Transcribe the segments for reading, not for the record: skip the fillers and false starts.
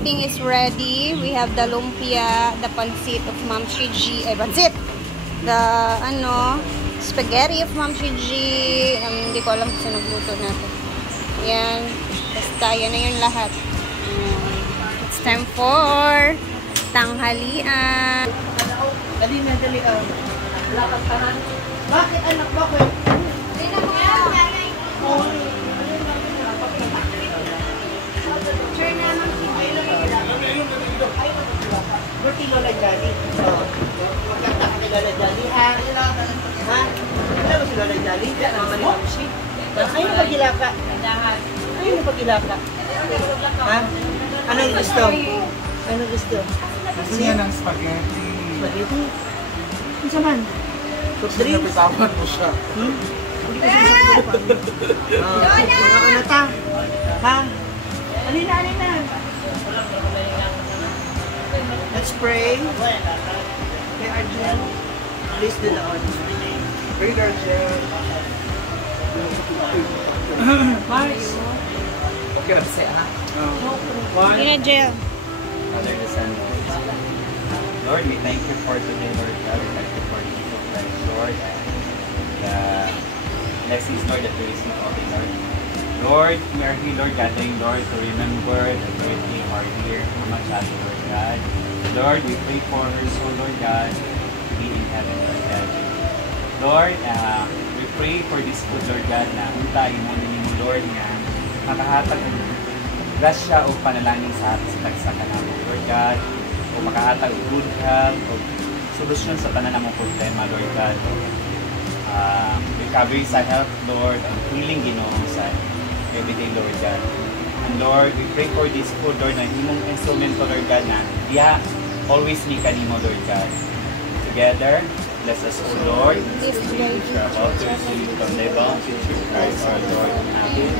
everything is ready. We have the lumpia, the pancit of Ma'am Shiji. Pancit! The, spaghetti of Ma'am Shiji. Hindi ko alam kung saan nagluto natin. Yan. Basta, yan na yun lahat. It's time for tanghalian. Dali na, dali. Lakad ka na. Bakit anak? Bakit? Dali na mo yan. Sure na naman. Berti Lola Jolly. Magkanta ka ni Lola Jolly, ha? Ha? Alam mo si Lola Jolly? Diyan naman ni Mamsi. Ayun na pagilaka. Ayun na pagilaka. Ha? Anong gusto? Anong gusto? Gusto niya ng spaghetti. Spaghetti? Ano saman? Soft drinks? Napitawan mo siya. Hindi kasi mga ano ta? Ha? Alina, alina. Let's pray. Okay, Arjel. Please do the honor. Pray, Arjel. Mars. Okay na kasi, ha? Hindi na, Jill. Father, the Son, and the Holy Spirit. Lord, we thank you for today, Lord God. We thank you for the gift of life, Lord, and the blessings, Lord, that we receive all day, Lord. Lord, we are here, Lord, gathering, Lord, to remember the birthday of our dear Mama Chati, Lord God. Lord, we pray for her soul, Lord God, to be in heaven, Lord God. Lord, we pray for this food, Lord God, na untayin mo ninyo, Lord, nga makahatag ng grasya o panalangin sa atin sa tagsakan namin, Lord God, o makahatag good health o solusyon sa tanan namong problema, Lord God, o recovery sa health, Lord, and healing, Ginoo, sa everyday, Lord God. And Lord, we pray for this food, Lord, na himong instrumento, Lord God, na diha always ni kanimo, Lord God. Together, bless us, O Lord, all to receive from the bounty of Christ our Lord. Amen.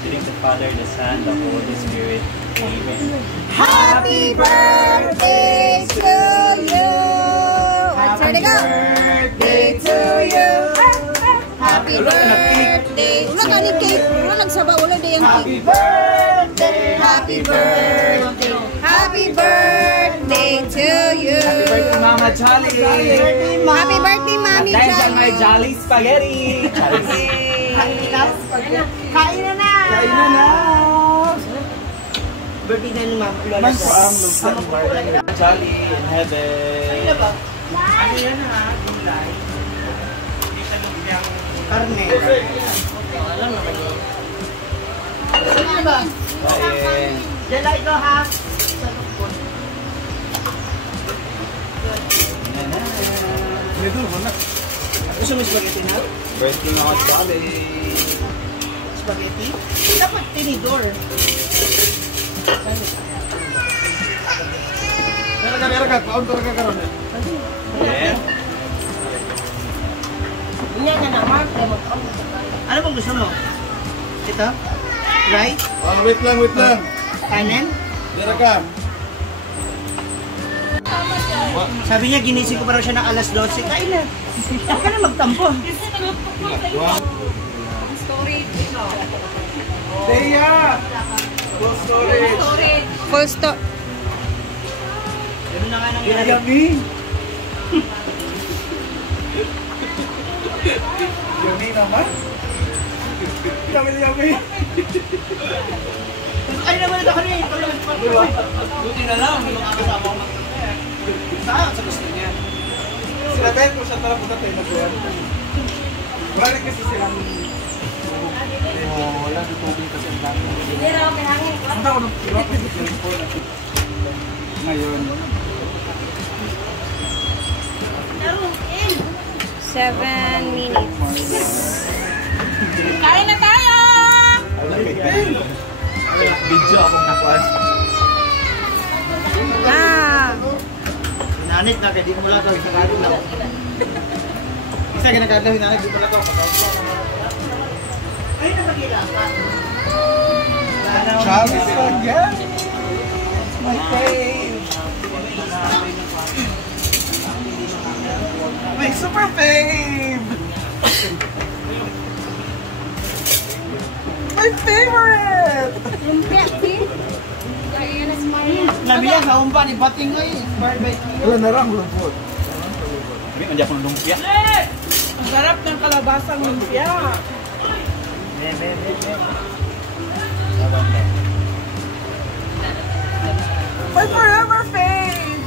Thank the Father, the Son, the Holy Spirit. Amen. Happy birthday to you! Happy birthday to you! Happy birthday! Wala ka ni cake. Wala nagsaba. Wala na yung cake. Happy birthday! Happy birthday! Happy birthday to you! Happy birthday, Mama Jolly! Happy birthday, Mami Dahil sa Jolly! may Jolly Spaghetti! Kain na na! Kain na na! Birthday na ni Mama Lola. Man po ang Jolly in heaven! Ano ba? Ano yan ha? Gulay. Karne. Alam naman yun. Ano ba? Kain! Dala ito ha? Ito, wala. Gusto mo spaghetti na? Birthday Mama Jolly! Spaghetti? Dapat tinidor. Meron ka, paon to ka karon. Amen. Hindi na naman. Ano bang gusto mo? Ito? Rice? Wait lang. Kanin? Meron ka. Sabi niya, ginising ko pa raw siya ng alas 12. Kain na. Huwag ka na magtampo. Teya! Full storage! Full stop. Ganun na nga nangyari. Yummy! Yummy naman? Yummy! Ay naman ito kanina. Buti na lang, may makakasama ko sa gusto niya. Sila tayo po siya tara punta tayo mag-uwan. Wala rin kasi silang wala sa tubig kasi ang dami. Ang tao ng pilot kasi silang po ngayon. 7 minutes. Kain na tayo! Video akong nakuha. Hinanit na, kaya di mo lang ito. Isa ka lang. Isa ginagagawa hinanit, di mo lang ito. Ay, napagila ka. Charles again! My fave! My super fave! My favorite! Lumpia, see? Yan is mine. Labi yan sa umpa ni Bating ay. Expired by Kio. Wala na lang, lungkot. Hindi ako ng lumpia. Ang sarap ng kalabasang lumpia. My forever fave!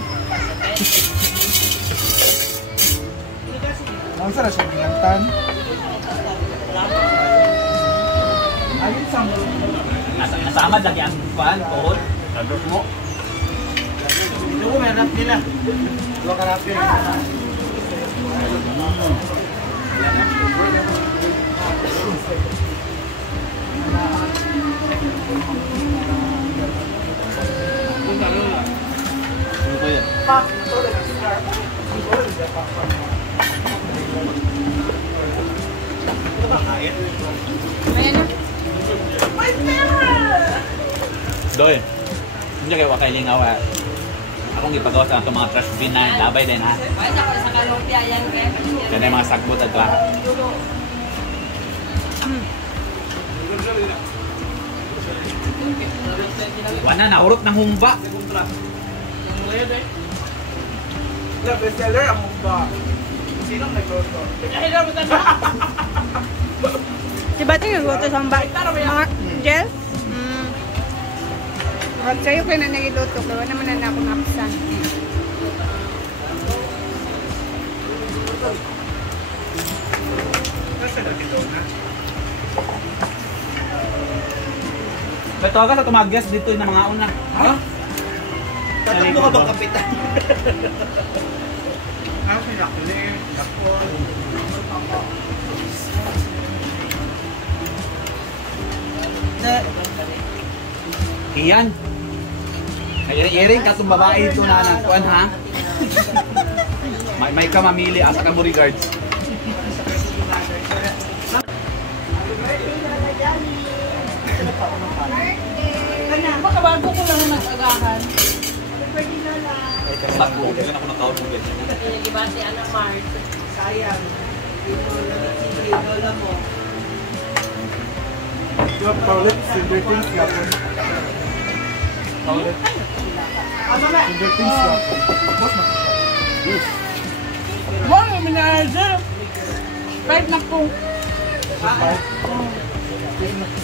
Ang sarap siya binantan. Ayun sa mo. Nasama lagi ang pan, pohon. Ano mo? Ito ko, meron nila. Wala ka natin. Ano ko yan? Pak! Ito lang ang scar. Ito lang ang pak. Ito ba kain? Ayan na. Doy. Hindi kayo wakailingaw ha. Akong ipagawa sa itong mga trash bin na labay din ha. Yan yung mga sagbot at lahat. Wala na, urot ng humba. Wala, bestseller ang mukba. Sinong nagluto? Si Bating nagluto sa hamba. Mga gel? Huwag sa'yo kayo na nagiluto. Kaya wala naman na ako napisan. Nasa nagito na? Beto ka sa tumagyas dito yung mga una. Ha? Tatakbo ka bang kapitan? Ano sinakli? Dakpon. Iyan. Iring ka itong babae ito na nagkuhan ha. May ka mamili asa ka mo regards. Makabago ko lang nag-agahan. Sakto, hindi na ako nakaulog. Sayang. Lola mo. Di ba, Paulit, Silver Things yapon. Paulit. Silver Things yapon. Tapos na. Yes. Wow, minarger. 5 na po.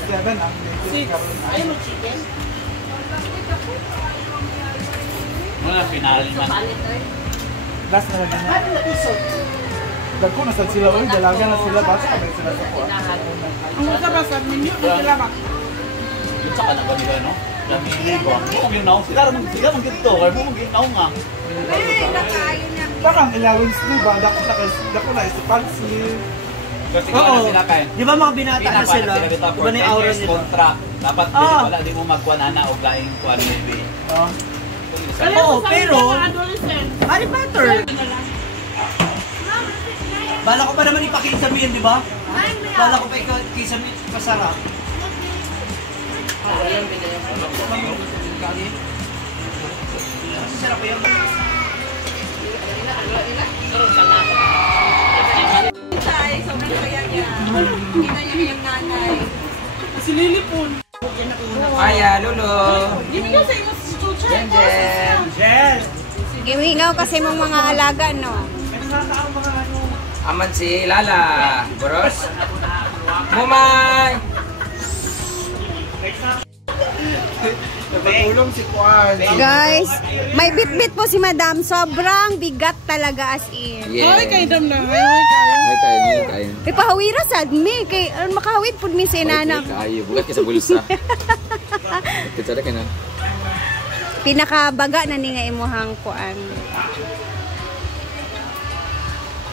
7 ang Ayaw mo chicken? Wala, pinali man. last na lang na. Dagko na sad sila, oy, dalaga na sila, basta kami sila sa kuha. Ang masarap sa menu, masarap. Yun sa kanang ganila, no? Namili ko. Kung yung naong, sila mong gito. Kaya mo mong ginaong nga. Parang allowance mo ba? Dako na isipag sleeve. Kasi kung ano sila kayo. Di ba mga binata na sila? Di Di ba na yung aura nila? contract. Dapat wala di mo magkuhan na o laing kuhan maybe. Oo, pero... Harry Potter! Bala ko pa naman ipakisa mo yun, di ba? Bala ko pa ipakisa mo yun, masarap. Masarap pa yun. Kita niyo yung nanay. Si Lilipon. Aya, Lolo. Hindi ko sa inyo si Chucha. Jen. Yes! Gimingaw kasi mong mga alaga, no? Aman si Lala. Boros. Mumay. Nagpatulong si Juan. Guys, may bit-bit po si Madam. Sobrang bigat talaga as in. Hoy, kay Dam na. Hoy, May kayo. Kay pahawira sad mi kay makahawid pud mi sa inana. Kayo, bugat ka sa bulsa. Kita ka na. Pinakabaga na ni nga imuhang kuan.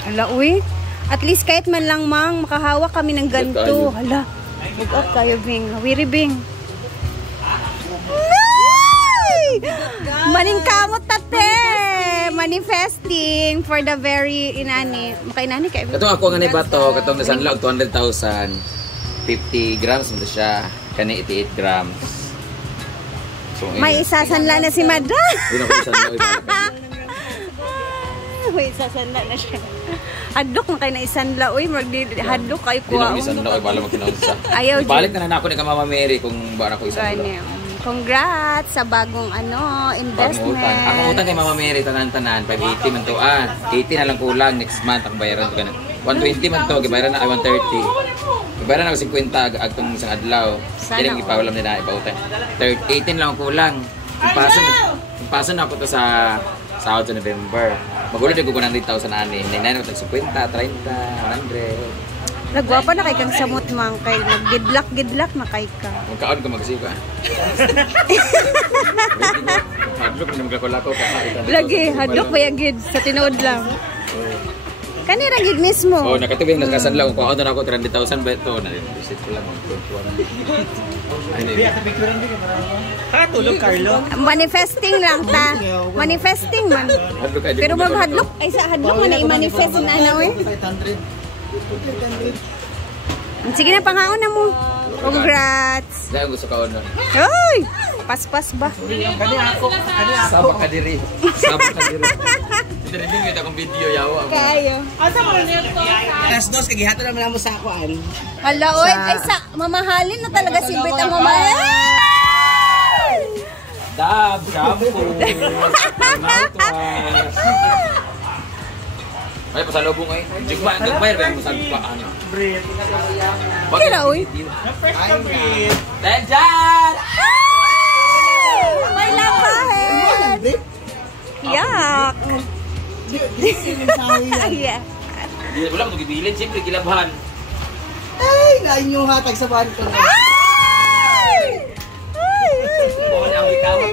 Hala uy, at least kahit man lang mang makahawak kami ng ganto. Hala. Bugat kayo bing, hawiri bing. Nay! Maningkamot tate. Manifesting for the very inani. Makainani kay. Katong ako nga ni bato, katong nasanlaw 200,000. 50 grams mo siya. Kani 88 grams. So, May isasanla na si Madam. Yun ako nasanlaw. May isasanla na siya. Hadlok na kayo na isanla. Uy, hadlok kayo Hindi lang kuha. isanlaw. Ay, bala mo kinaunsa. Ayaw, Balik na ako ni ka Mama Mary kung ba na ko isanlaw. Gani. Congrats sa bagong investment. Ang utang kay Mama Mary tanan-tanan 580 man to. 80 na lang kulang next month ang bayaran ko kana. 120 man to, gibayaran na 130. Gibayaran ako 50 agtong isang adlaw. Dili mo ipawalam nila ipautang. 18 lang ang kulang. Paso na ako to sa sahod sa November. Magulo din ko ng 100,000 ani. Ninain ko tag 50, 30, 100. Nagwapa na kay kang samot mang kay naggidlak na kay ka. Magkaon ko magsipa. Hadlok ni magkakolako ka. Lagi hadlok ba gid sa tinuod lang. Kani ra gid mismo. Oh, nakatubing nagkasanlaw ko na ako 30,000 ba ito na visit ko lang Tulog, Carlo. Manifesting lang ta. Manifesting man. Pero maghadlok ay sa hadlok man i-manifest na eh. Sige na, pangaon na mo. Congrats. Dahil gusto ka nun. Hoy! Paspas ba? Sabak ka diri. Sabak ka diri. Hindi rin yung akong video yawa. Kayo. Asa mo rin ito? Alas 2, kagihato naman mo sa akuan. Hala, oy. Ay, mamahalin na talaga si Brit ang mamahalin. Dab, shampoo. Ay, pasalubong ay. Jigba, nagbayar ba yung masalubaan? Kira, oy. Tenjan! May labahin. Yak. Yeah. Hindi wala mo gibilin, siyempre gilabahan. Ay, lain yung hatag sa bahan ko.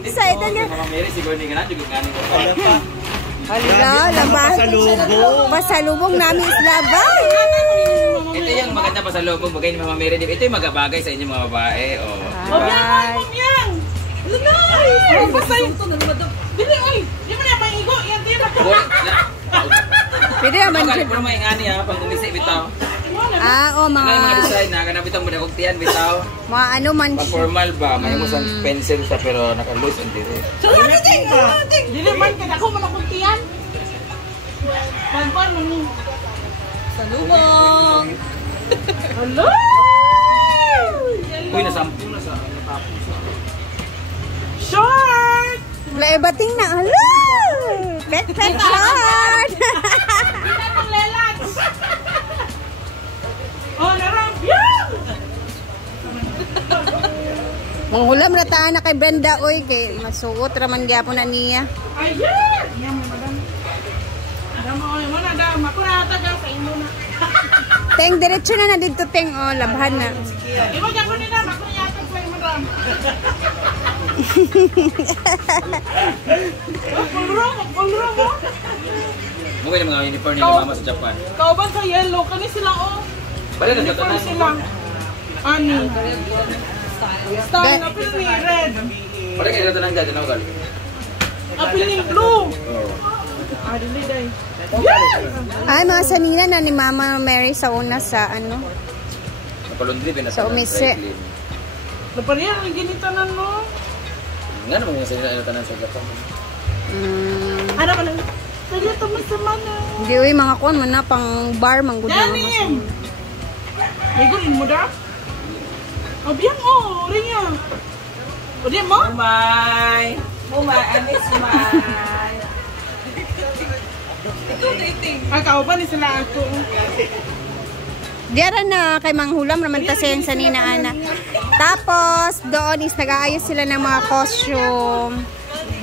Excited nga. Mama Mary, siguro hindi ka na, juga nga nito. Hala, labahin. Pasalubong namin is labay. Ito yung maganda pasalubong, bagay ni Mama Mary. Ito yung magabagay sa inyo mga babae. Mamiyang! Lunay! Ay, basta yung ito na naman. Dili, oy! Di mo na maigo. Yan, tira. Pwede naman dyan. Puro may ingani ha, pag umisi bitaw. Mga design na, kanapit ang madakugtian bitaw. mga ano man Pag formal ba, may musang pencil sa pero naka-loose ang diri. So, ano ting? Dili man, kadako man ang kuntiyan. Panpan man mo. salubong. Hello! Uy, nasampu na sa natapos. Short! Laibating na. Hala! Pet shot! Kita ng lelax! Oh, narap! Yan! Manghulam na taan na kay Brenda, oy. Kay masuot raman gyapon na niya. Ayan! Yan, madam. Madam, oy, mo na, dam. Ako na tagal sa imo na. Teng, diretso na dito, Teng. Oh, labhan na. Ibag ako ni dam. Ako na yatag sa imo, dam. Pulro mo. Mukha yung mga uniform ni Mama sa Japan. Kauban sa yellow. Kani sila, oh. Bali na Uniform katanan sila. mo. Ani. Style na pili red. Bali kayo katanan dyan, ano gali? Apiling blue. Ah, dili day. Ay, mga sanina na ni Mama Mary sa una sa ano. Napalundri, Sa umise. Napariyan ang ginitanan mo. Nga naman yung sanila na tanan sa Japan. Ano ka lang? Sige, tumasama na. Hindi, uy, mga kuwan mo na pang bar, manggod na mga Danim! May gulin mo da? Abiyang, oh, rin yan. O di mo? Umay! Umay, anis umay! Ay, kauban ni sila ako. Diyan na kay manghulam naman tasen sa Nina Ana. Tapos doon is nag-aayos sila ng mga costume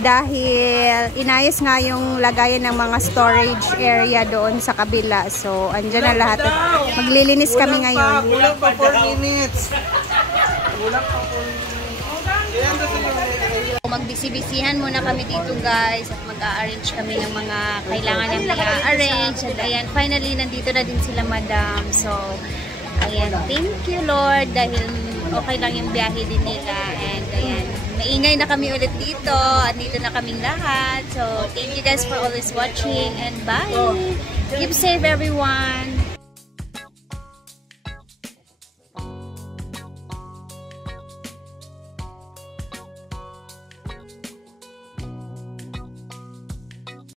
dahil inayos nga yung lagayan ng mga storage area doon sa kabila. So andyan na lahat. Maglilinis kami ngayon. Kulang pa 4 minutes. Magbisi-bisihan muna kami dito guys at mag-a-arrange kami ng mga kailangan ng i-arrange. And ayan, finally nandito na din sila madam. So ayan, thank you Lord dahil okay lang yung biyahe din nila. And ayan, maingay na kami ulit dito at dito na kaming lahat. So thank you guys for always watching and bye! Keep safe everyone!